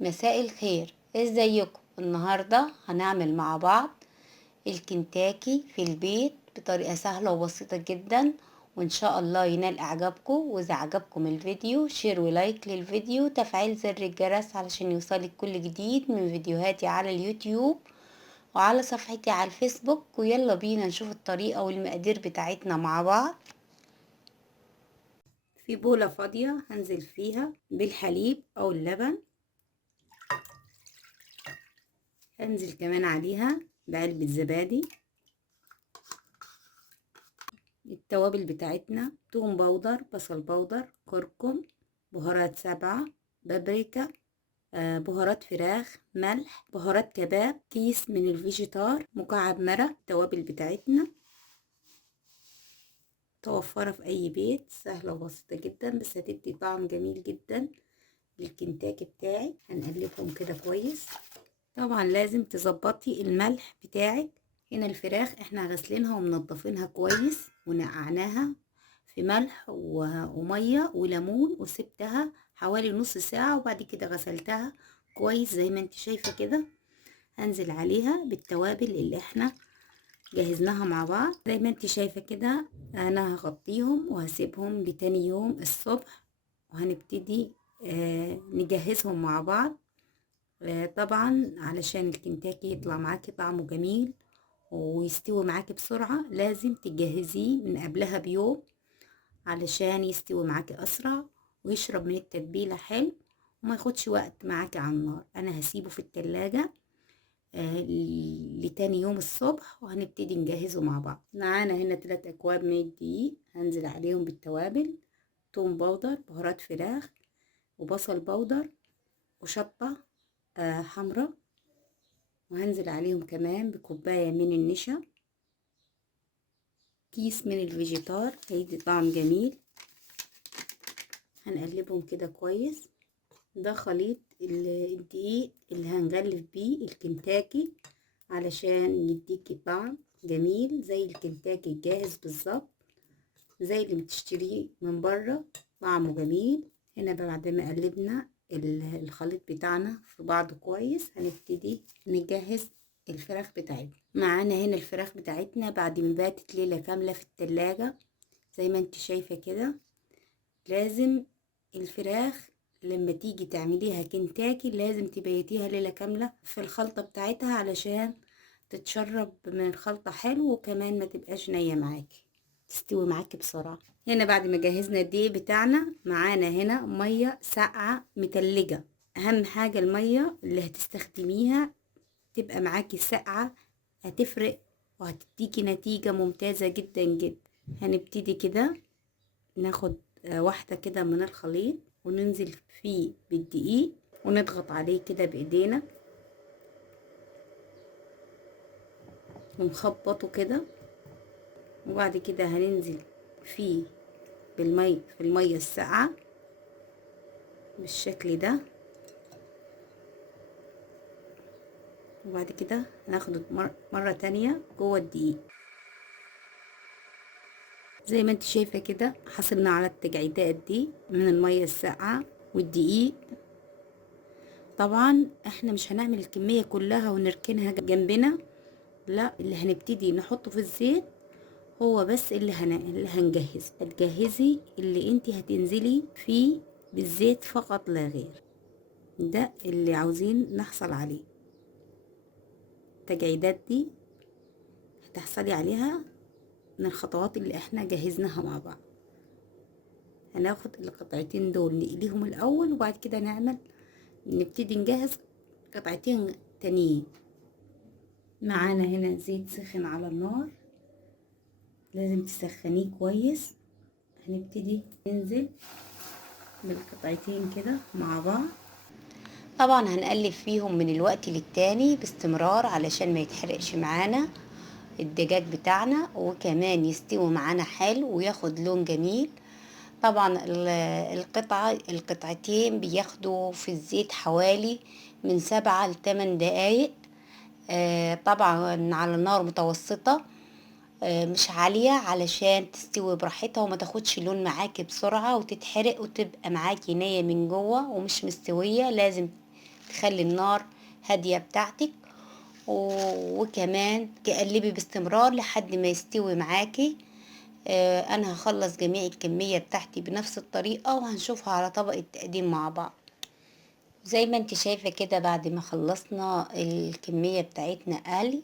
مساء الخير، ازيكم؟ النهاردة هنعمل مع بعض الكنتاكي في البيت بطريقة سهلة وبسيطة جدا، وان شاء الله ينال اعجابكم. واذا عجبكم الفيديو شير ولايك للفيديو، تفعيل زر الجرس علشان يوصلك كل جديد من فيديوهاتي على اليوتيوب وعلى صفحتي على الفيسبوك. ويلا بينا نشوف الطريقة والمقادير بتاعتنا مع بعض. في بولة فاضية هنزل فيها بالحليب او اللبن، هنزل كمان عليها بعلبة زبادي. التوابل بتاعتنا: توم باودر، بصل باودر، كركم، بهارات 7، بابريكا، بهارات فراخ، ملح، بهارات كباب، كيس من الفيجيتار، مكعب مرق. التوابل بتاعتنا متوفرة في أي بيت، سهلة وبسيطة جدا، بس هتدي طعم جميل جدا للكنتاكي بتاعي. هنقلبهم كده كويس. طبعا لازم تظبطي الملح بتاعك. هنا الفراخ احنا غسلينها ومنضفينها كويس ونقعناها في ملح ومية وليمون، وسبتها حوالي نص ساعة، وبعد كده غسلتها كويس زي ما انت شايفة كده. هنزل عليها بالتوابل اللي احنا جهزناها مع بعض زي ما انت شايفة كده. انا هغطيهم وهسيبهم لتاني يوم الصبح، وهنبتدي نجهزهم مع بعض. طبعا علشان الكنتاكي يطلع معاكي طعمه جميل ويستوي معاكي بسرعة، لازم تجهزيه من قبلها بيوم علشان يستوي معاكي أسرع ويشرب من التتبيلة حلو وما ياخدش وقت معاكي على النار. أنا هسيبه في التلاجة لتاني يوم الصبح، وهنبتدي نجهزه مع بعض. معانا هنا 3 أكواب من الدقيق، هنزل عليهم بالتوابل: توم باودر، بهارات فراخ، وبصل باودر، وشطة حمرا، وهنزل عليهم كمان بكوباية من النشا، كيس من الفيجيتار هيدي طعم جميل. هنقلبهم كده كويس. ده خليط الدقيق اللي هنغلف بيه الكنتاكي علشان يديكي طعم جميل زي الكنتاكي الجاهز بالظبط، زي اللي بتشتريه من بره، طعمه جميل. هنا بعد ما قلبنا الخليط بتاعنا في بعضه كويس، هنبتدي نجهز الفراخ بتاعتنا. معانا هنا الفراخ بتاعتنا بعد ما باتت ليلة كاملة في التلاجة زي ما انت شايفة كده. لازم الفراخ لما تيجي تعمليها كنتاكي لازم تبيتيها ليلة كاملة في الخلطة بتاعتها علشان تتشرب من الخلطة حلو، وكمان ما تبقاش نية معاكي، تستوي معاكي بسرعة. هنا بعد ما جهزنا الدقيق بتاعنا، معانا هنا مية ساقعة متلجة. اهم حاجة المية اللي هتستخدميها تبقى معاكي ساقعة، هتفرق وهتديكي نتيجة ممتازة جدا جدا. هنبتدي كده ناخد واحدة كده من الخليط وننزل فيه بالدقيق ونضغط عليه كده بايدينا ونخبطه كده، وبعد كده هننزل فيه في المية الساقعة بالشكل ده. وبعد كده هناخده مرة تانية جوه الدقيق زي ما انت شايفة كده. حصلنا على التجعيدات دي من المية الساقعة والدقيق. طبعا احنا مش هنعمل الكمية كلها ونركنها جنبنا، لا، اللي هنبتدي نحطه في الزيت هو بس اللي هنجهز. هتجهزي اللي انت هتنزلي فيه بالزيت فقط لا غير، ده اللي عاوزين نحصل عليه. التجعيدات دي هتحصلي عليها من الخطوات اللي احنا جهزناها مع بعض. هناخد القطعتين دول نقليهم الاول، وبعد كده نبتدي نجهز قطعتين تانيين. معانا هنا زيت سخن على النار، لازم تسخنيه كويس. هنبتدي ننزل بالقطعتين كده مع بعض. طبعا هنقلب فيهم من الوقت للتاني باستمرار علشان ما يتحرقش معانا الدجاج بتاعنا، وكمان يستوي معانا حلو وياخد لون جميل. طبعا القطعتين بياخدوا في الزيت حوالي من 7 ل8 دقايق. طبعا على نار متوسطة، مش عالية، علشان تستوي براحتها وما تاخدش لون معاكي بسرعة وتتحرق وتبقى معاكي نية من جوه ومش مستوية. لازم تخلي النار هادية بتاعتك، وكمان تقلبي باستمرار لحد ما يستوي معاكي. انا هخلص جميع الكمية بتاعتي بنفس الطريقة، وهنشوفها على طبق التقديم مع بعض. زي ما انت شايفة كده، بعد ما خلصنا الكمية بتاعتنا قلي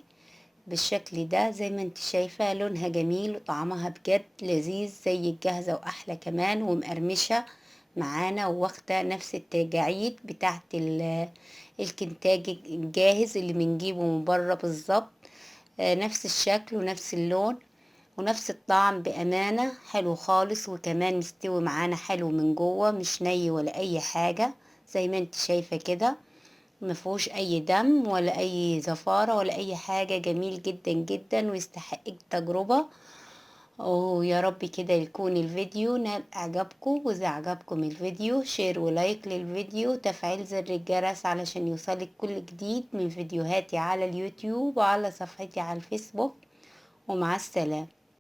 بالشكل ده، زي ما انت شايفة لونها جميل وطعمها بجد لذيذ زي الجاهزة واحلى كمان، ومقرمشة معانا، واخدة نفس التجاعيد بتاعت الكنتاجي الجاهز اللي بنجيبه من بره بالظبط. نفس الشكل ونفس اللون ونفس الطعم، بأمانة حلو خالص، وكمان مستوي معانا حلو من جوه، مش ني ولا اي حاجة. زي ما انت شايفة كده، مفيهوش اي دم ولا اي زفارة ولا اي حاجة، جميل جدا جدا ويستحق التجربة. ويا رب كده يكون الفيديو نال اعجابكم، واذا عجبكم الفيديو شير ولايك للفيديو، تفعيل زر الجرس علشان يوصلك كل جديد من فيديوهاتي على اليوتيوب وعلى صفحتي على الفيسبوك. ومع السلامة.